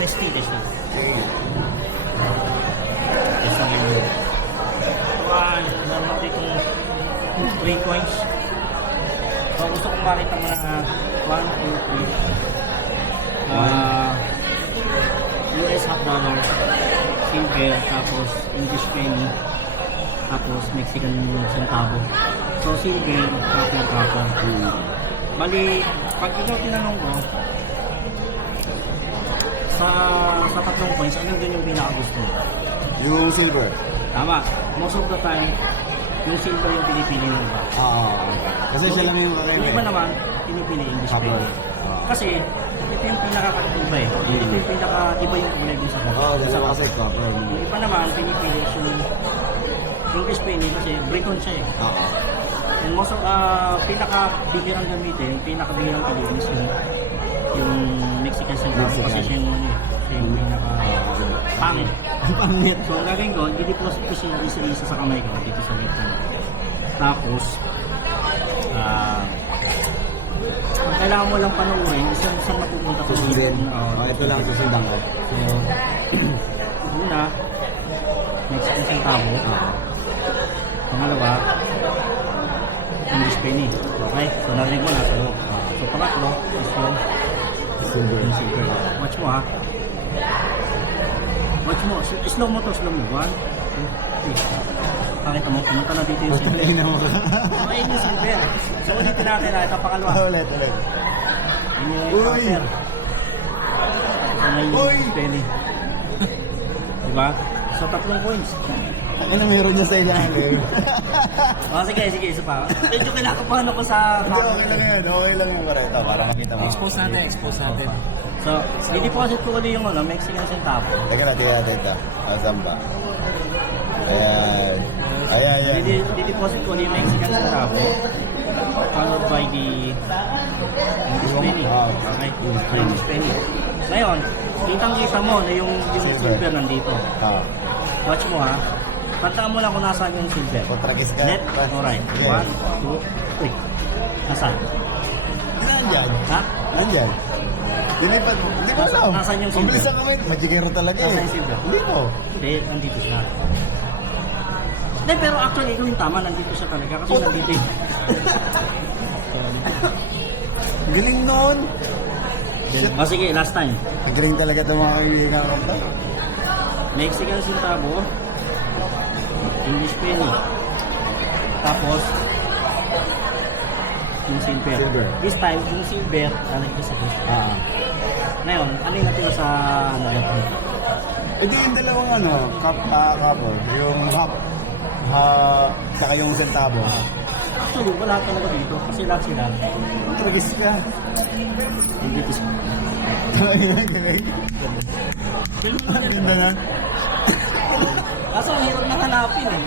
Testy. Okay. Yes, ang yun. Meron ditong 3 coins. So, gusto kong makita mo na 1, 2, 3. US half dollar, silver, tapos English penny, tapos Mexican centavo. So, silver, copper. Bali, pag ikaw tinanong ko, sa tatlong coins, ano doon yung pinakagusto mo? Yung silver. Tama. Most of the time, yung silver yung pinipili ng iba. Kasi siya lang yung Yung iba naman, pinipili English penny. Kasi, ito yung pinakakaiba eh. Ito yung pinakaiba yung kulay din sa dalawa kasi copper. Yung iba naman, pinipili yung English penny kasi Briton siya eh. And most of, pinakabigyan ang gamitin, pinakabigyan ang piliin is yung Mexican centavo kasi siya yung pangit. Pangit. So, ang gagawin ko, i-deposit ko siya isa-isa sa kamay ko dito sa left hand. Tapos, ang kailangan mo lang panuurin, isang mapupunta ko Susundan. Ito lang susundan ko. So, una, Mexican centavo. Pangalawa, English penny. Okay? So, narinig mo na sa loob. So, pangatlo is yung silver. Watch mo ha. Watch mo. Slow mo to. 1, 2, 3. Pakita mo. Pumunta na dito yung silver. So, ayun yung silver. So, ulitin natin ha. Ito pangalawa. Ulit. Yun yung copper. So, ngayon yung penny. Diba? So, tatlong coins. Ano meron niya sa ilalim? Sige, isa pa. Medyo kinakabahan ako sa Okay lang yung kareta para makita mo. Expose natin. So, i-deposit ko ulit yung Mexican centavo. Teka na. Asan ba? Ayan. I-deposit ko ulit yung Mexican centavo. Followed by the English penny. Okay? English penny. Ngayon, kitang-kita mo na yung silver nandito. Watch mo ha. Tandaan mo lang kung nasaan yung silver. Kontragis ka. Net? Alright. 1, 2, 3. Nasaan? Nandyan. Ha? Nandyan. Dinipan mo. Hindi ko alam. Nasaan yung silver? Mabilis ang kamay. Magigero talaga eh. Nasaan yung silver? Hindi ko. Hindi, nandito siya. Hindi, pero actually, ikaw yung tama. Nandito siya talaga. Kasi nandito yung... Galing nun. Sige, last time. Galing talaga itong mga kaibigan ko. Mexican centavo. English penny. Tapos, yung silver. This time, yung silver, lalagay sa gusto. Ngayon, ano yung natira sa natin? Ito yung dalawang couple. Yung saka yung centavo. Actually, wala talaga dito. Kasi lahat sila. Tragis ka. Hindi ko siya. Ganda na. Kaso, ang hirap na hanapin eh.